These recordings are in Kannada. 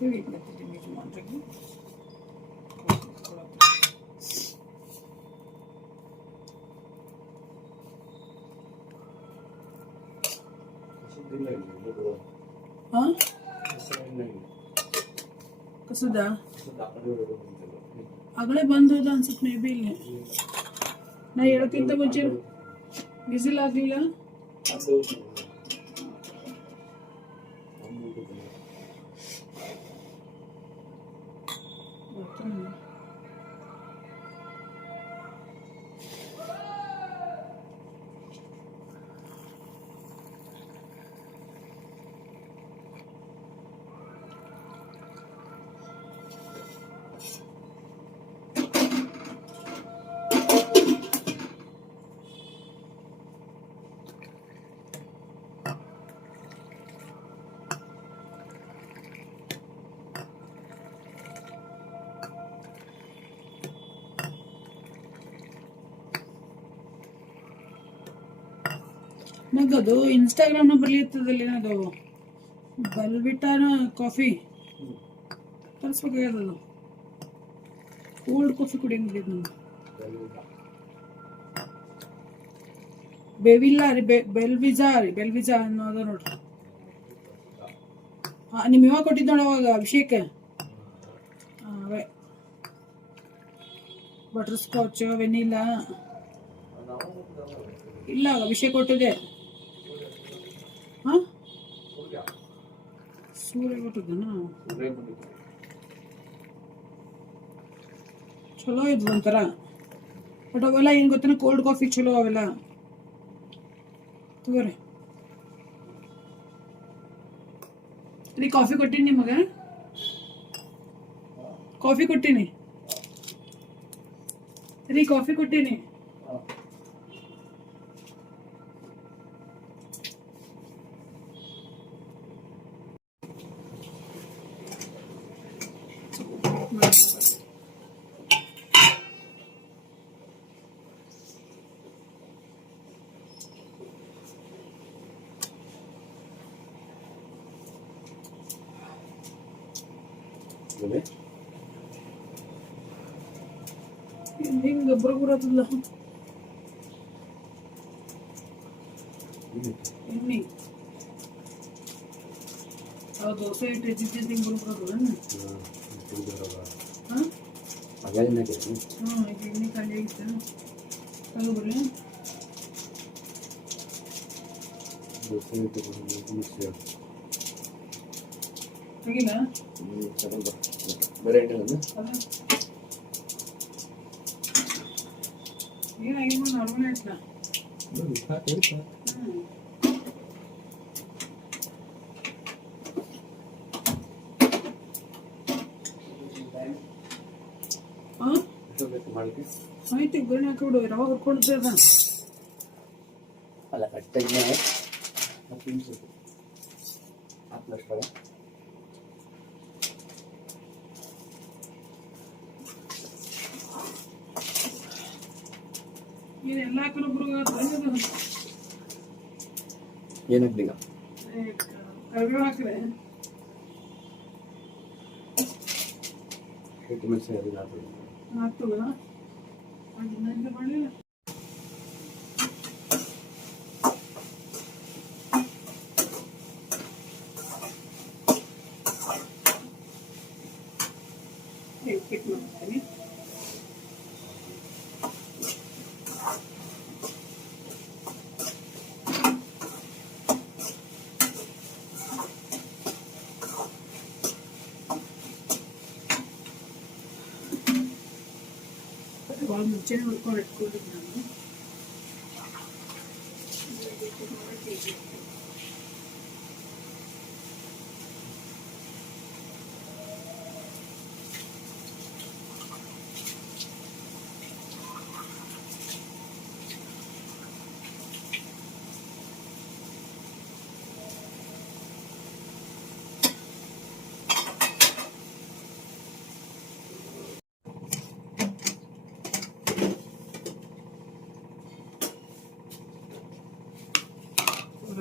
ಕಾಫಿ ಬೇಕಂತಿದ್ದೀನಿ ಯಜಮಾನ್ರಿಗೆ ಹಾಂ ಕಸದ ಆಗಲೇ ಬಂದದ ಅನ್ಸುತ್ತೆ ಮೇ ಬಿ ಇಲ್ಲಿ ನಾ ಹೇಳೋಕ್ಕಿಂತ ಮುಂಚೆ ಬಿಸಿಲ್ ಇನ್ಸ್ಟಾಗ್ರಾಮ್ ಇನ್ಸ್ಟಾಗ್ರಾಮ್ನ ಬರ್ಲಿತ್ತದಲ್ಲಿ ಏನದು? ಬಲ್ಬಿಟಾನ ಕಾಫಿ ತರಿಸ್ಬೇಕಾಗ್ಯದದು ಕೋಲ್ಡ್ ಕಾಫಿ ಕುಡಿಯಂಗಿದ್ದು ನಂಗೆ ಬೆವಿಲ್ಲ ರೀ ಬೆ ಬೆಲ್ವಿಜಾ ರೀ ಬೆಲ್ವಿಜಾ ಅನ್ನೋದು ನೋಡ್ರಿ. ಹಾಂ ನಿಮ್ಮ ಇವಾಗ ಕೊಟ್ಟಿದ್ದು ನೋಡಿ ಅವಾಗ ಅಭಿಷೇಕ? ಅವೇ. ಬಟರ್ ಸ್ಕಾಚ್ ವೆನಿಲಾ ಇಲ್ಲ, ಅಭಿಷೇಕ್ ಕೊಟ್ಟಿದೆ ಸೂರ್ಯ ಕೊಟ್ಟಿದ್ದನ ಚಲೋ ಇದ್ವು ಒಂಥರ ಬಟ್ ಅವೆಲ್ಲ ಏನು ಗೊತ್ತೇನ ಕೋಲ್ಡ್ ಕಾಫಿ ಚಲೋ ಅವೆಲ್ಲ ತಗೋರಿ ರೀ ಕಾಫಿ ಕೊಟ್ಟೀನಿ ನಿಮಗೆ ಕಾಫಿ ಕೊಟ್ಟೀನಿ ರೀ ಕಾಫಿ ಕೊಟ್ಟೀನಿ ಹಿಂಗೆ ಬರೋದಿಲ್ಲ ಎಣ್ಣೆ ಆ ದೋಸೆ ಇಟ್ಟು ಇದ್ದಿದ್ದು ಹಿಂಗೆ ಬರೋದಿಲ್ಲ ಹಾಂ పగలనే చెప్పి ఎన్ని కళ్ళు ఇస్తాను కలుగురు ఏమైనా ಏನಾಗಿಲ್ಲ ನಾರ್ಮಲ್ ಆಯ್ತಲ್ಲ ಹ್ಞೂ ಹಾಂ ಆಯ್ತು ಒಗ್ಗರಣೆ ಹಾಕಿಬಿಡು ರವೆ ಹುರ್ಕೊಂಡಿದ್ದೆ ಅದ ಅಲ್ಲ ಕಟ್ಟಾಗಿ ಹತ್ತು ನಿಮಿಷ ಹತ್ತು ಲಕ್ಷ ಏನು ಎಲ್ಲ நாட்டுனா அது நல்ல வழியில் எடுத்துக்கணும் బాగా ముంచని ఉడకబెట్టుకుంటున్నాము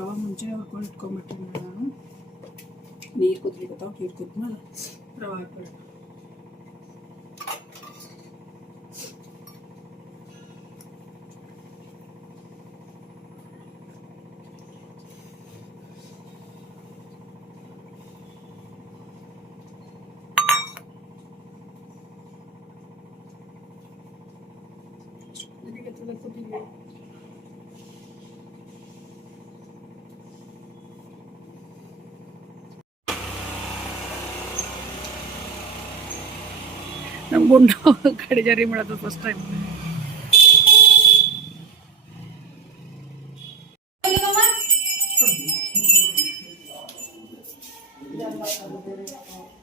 ರವೆ ಮುಂಚೆನೇ ಹುರ್ಕೊಂಡು ಇಟ್ಕೊಂಡ್ಬಿಟ್ಟಿನಿ ನಾನು ನೀರು ಕುದ್ಲಿಕತ್ತಾವ ನೀರು ಕುದ್ಮೇಲೆ ರವೆ ಹಾಕ್ಬೇಕು ನಮ್ಮ ಗುಂಡ ಗಾಡಿ ಜಾರಿ ಮಾಡೋದು ಫಸ್ಟ್ ಟೈಮ್ ಒಂಬತ್ತು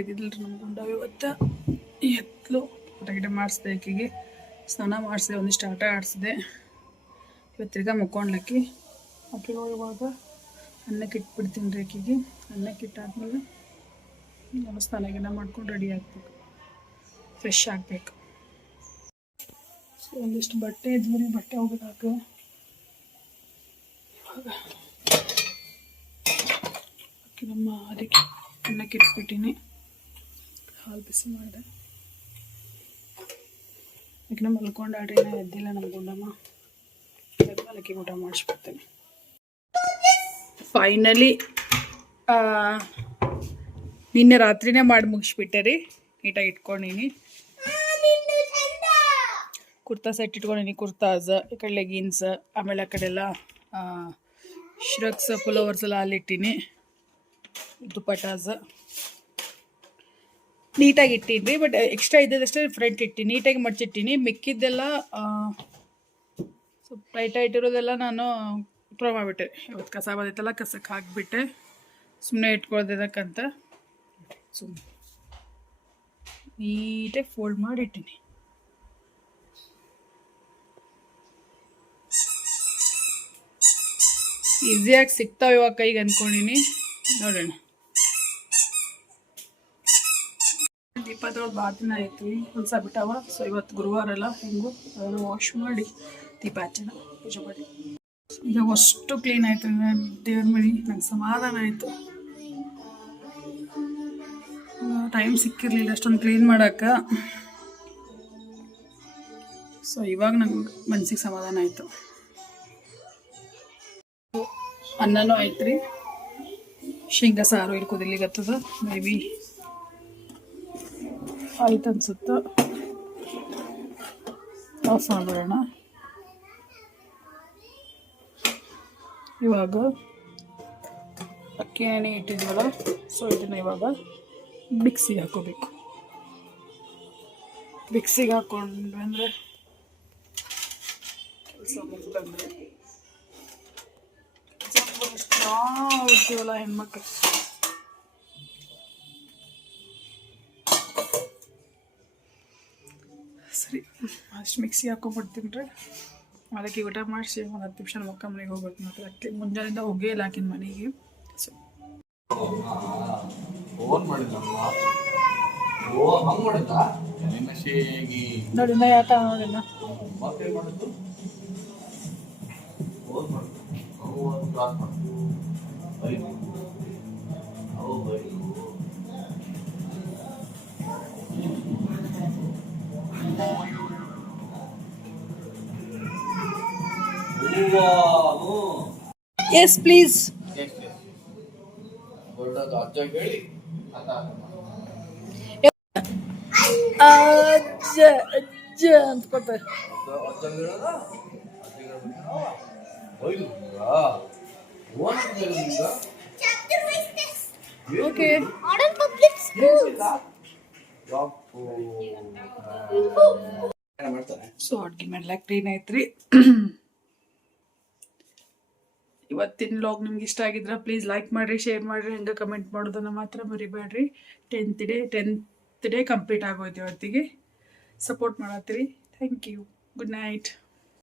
ಎದ್ದಿದ್ದಿಲ್ರಿ ನಮ್ಮ ಗುಂಡ ಇವತ್ತು ಎತ್ತಲು ಊಟ ಮಾಡಿಸ್ದೆ ಆಕೆಗೆ ಸ್ನಾನ ಮಾಡಿಸಿದೆ, ಒಂದಿಷ್ಟು ಆಟ ಆಡಿಸಿದೆ. ಇವತ್ತು ತಿರ್ಗಾ ಮುಕ್ಕೊಂಡ್ಲಕ್ಕಿ ಆಕೆಗೆ ಹೋಗುವಾಗ ಅನ್ನಕ್ಕೆ ಇಟ್ಬಿಡ್ತೀನಿ ರೀ ಆಕೆಗೆ ಅನ್ನಕ್ಕೆ ಇಟ್ಟಾದ್ಮೇಲೆ ನಾವು ಸ್ನಾನ ಗಿಡ ಮಾಡ್ಕೊಂಡು ರೆಡಿ ಆಗ್ಬೇಕು. ಫ್ರೆಶ್ ಆಗಬೇಕು. ಸೊ ಒಂದಿಷ್ಟು ಬಟ್ಟೆ ಇದ್ಮೇಲೆ ಬಟ್ಟೆ ಹೋಗ್ಬೇಕಾಗ ಇವಾಗ ಅಕ್ಕಿ ನಮ್ಮ ಅದಕ್ಕೆ ಅನ್ನಕ್ಕೆ ಇಟ್ಬಿಟ್ಟಿನಿ. ಹಾಲು ಬಿಸಿ ಮಾಡಿದೆ. ಈಗ ಮಲ್ಕೊಂಡಾಡ್ರಿ ನಾ ಎದ್ದಿಲ್ಲ ನಮ್ಮ ಗುಂಡಮ್ಮ. ಅದಕ್ಕೆ ಊಟ ಮಾಡಿಸ್ಬಿಡ್ತೇನೆ. ಫೈನಲಿ ನಿನ್ನೆ ರಾತ್ರಿನೇ ಮಾಡಿ ಮುಗಿಸ್ಬಿಟ್ಟೆ ರೀ. ನೀಟಾಗಿ ಇಟ್ಕೊಂಡಿನಿ. ಕುರ್ತಾ ಸೆಟ್ ಇಟ್ಕೊಂಡಿನಿ, ಕುರ್ತಾಸ್, ಈ ಕಡೆ ಲೆಗಿನ್ಸ್ ಆಮೇಲೆ ಆ ಕಡೆ ಎಲ್ಲ ಶ್ರಗ್ಸ್ ಪುಲೋವರ್ಸ್ ಎಲ್ಲ ಅಲ್ಲಿಟ್ಟಿನಿ. ದುಪಟಾಸ್ ನೀಟಾಗಿ ಇಟ್ಟಿದ್ವಿ ಬಟ್ ಎಕ್ಸ್ಟ್ರಾ ಇದ್ದದಷ್ಟೇ ಫ್ರಂಟ್ ಇಟ್ಟಿನಿ ನೀಟಾಗಿ ಮಡ್ಚಿಟ್ಟಿನಿ. ಮಿಕ್ಕಿದ್ದೆಲ್ಲ ಸ್ವಲ್ಪ ಟೈಟ್ ನಾನು ಥ್ರೋ ಮಾಡಿಬಿಟ್ಟೆ. ಇವತ್ತು ಕಸ ಬಂದಿತ್ತಲ್ಲ, ಕಸಕ್ಕೆ ಹಾಕಿಬಿಟ್ಟೆ. ಸುಮ್ಮನೆ ಇಟ್ಕೊಳ್ದಿದ್ದಕ್ಕಂತ. ಸುಮ್ಮನೆ ನೀಟಾಗಿ ಫೋಲ್ಡ್ ಮಾಡಿಟ್ಟಿನಿ. ಈಸಿಯಾಗಿ ಸಿಗ್ತಾವೆ ಇವಾಗ ಕೈಗೆ ಅಂದ್ಕೊಂಡಿನಿ ನೋಡೋಣ. ದೀಪದೊಳಗೆ ಭಾಳ ದಿನ ಆಯ್ತು ಹೊಲ್ಸ ಬಿಟ್ಟಾವ. ಸೊ ಇವತ್ತು ಗುರುವಾರ ಎಲ್ಲ ಹೆಂಗು? ಅದನ್ನು ವಾಶ್ ಮಾಡಿ ದೀಪ ಹಚ್ಚೋಣ. ಪೂಜೆ ಮಾಡಿ. ಇದು ಅಷ್ಟು ಕ್ಲೀನ್ ಆಯ್ತು. ದೇವ್ರ ಮನೆ, ನಂಗೆ ಸಮಾಧಾನ ಆಯಿತು. ಟೈಮ್ ಸಿಕ್ಕಿರಲಿಲ್ಲ ಅಷ್ಟೊಂದು ಕ್ಲೀನ್ ಮಾಡೋಕ್ಕೆ. ಸೊ ಇವಾಗ ನಂಗೆ ಮನ್ಸಿಗೆ ಸಮಾಧಾನ ಆಯಿತು. ಅನ್ನನೂ ಆಯ್ತು ರೀ ಶೇಂಗಾ ಸಾರು ಇಲ್ಲಿ ಕುದಿಲಿಗತ್ತದ ಮೇ ಬಿ ಆಯ್ತು ಅನ್ಸುತ್ತೆ. ಆಫ್ ಮಾಡ್ಬಿಡೋಣ ಇವಾಗ ಅಕ್ಕಿ ನೆನೆ ಇಟ್ಟಿದ್ವಲ್ಲ ಸೊ ಇದನ್ನು ಇವಾಗ ಮಿಕ್ಸಿಗೆ ಹಾಕೋಬೇಕು. ಮಿಕ್ಸಿಗೆ ಹಾಕೊಂಡ್ವಿ ಅಂದರೆ ಕೆಲಸ ಇರ್ತೀವಲ್ಲ ಹೆಣ್ಮಕ್ಳು. ಸರಿ ಅಷ್ಟು ಮಿಕ್ಸಿ ಹಾಕೊಂಡ್ಬಿಡ್ತೀನಿ ರೀ. ಅದಕ್ಕೆ ಊಟ ಮಾಡಿಸಿ ಒಂದು ಹತ್ತು ನಿಮಿಷ ಮಕ್ಕ ಮನೆಗೆ ಹೋಗ್ಬೇಕು ಮತ್ತೆ ಅಟ್ಲಿ ಮುಂಜಾನೆಯಿಂದ ಹೋಗೇ ಇಲ್ಲ ಆಕಿನ ಮನೆಗೆ. ಸೊ ನೋಡಿ ನಾ ನೋಡಿಲ್ಲ ಅವು ಎಸ್ ಪ್ಲೀಸ್ ಎಷ್ಟು ದೊಡ್ಡದು ಅಜ್ಜ ಹೇಳಿ ಅತ್ತ ಅಜ್ಜ ಅಜ್ಜ ಅಂತ ಕೊಡ್ತಾರೆ ಅಜ್ಜ ಹೇಳದ ಬೈದು ಫೋನ್ ಮಾಡಿದ್ದ ಓಕೆ ಮಾಡ್ತಾನೆ So ಅಡ್ಗೆ ಮಾಡ್ಲಾಕ್ ಕ್ಲೀನ್ ಐತ್ರಿ ಇವತ್ತಿನ ಲಾಗ್ ನಿಮ್ಗೆ ಇಷ್ಟ ಆಗಿದ್ರೆ ಪ್ಲೀಸ್ ಲೈಕ್ ಮಾಡಿರಿ ಶೇರ್ ಮಾಡಿರಿ, ಹಂಗೆ ಕಮೆಂಟ್ ಮಾಡೋದನ್ನು ಮಾತ್ರ ಮರಿಬೇಡ್ರಿ. Tenth day tenth day complete ಆಗೋಯ್ತು ಇವತ್ತಿಗೆ. Support ಮಾಡತ್ತೀರಿ. Thank you good night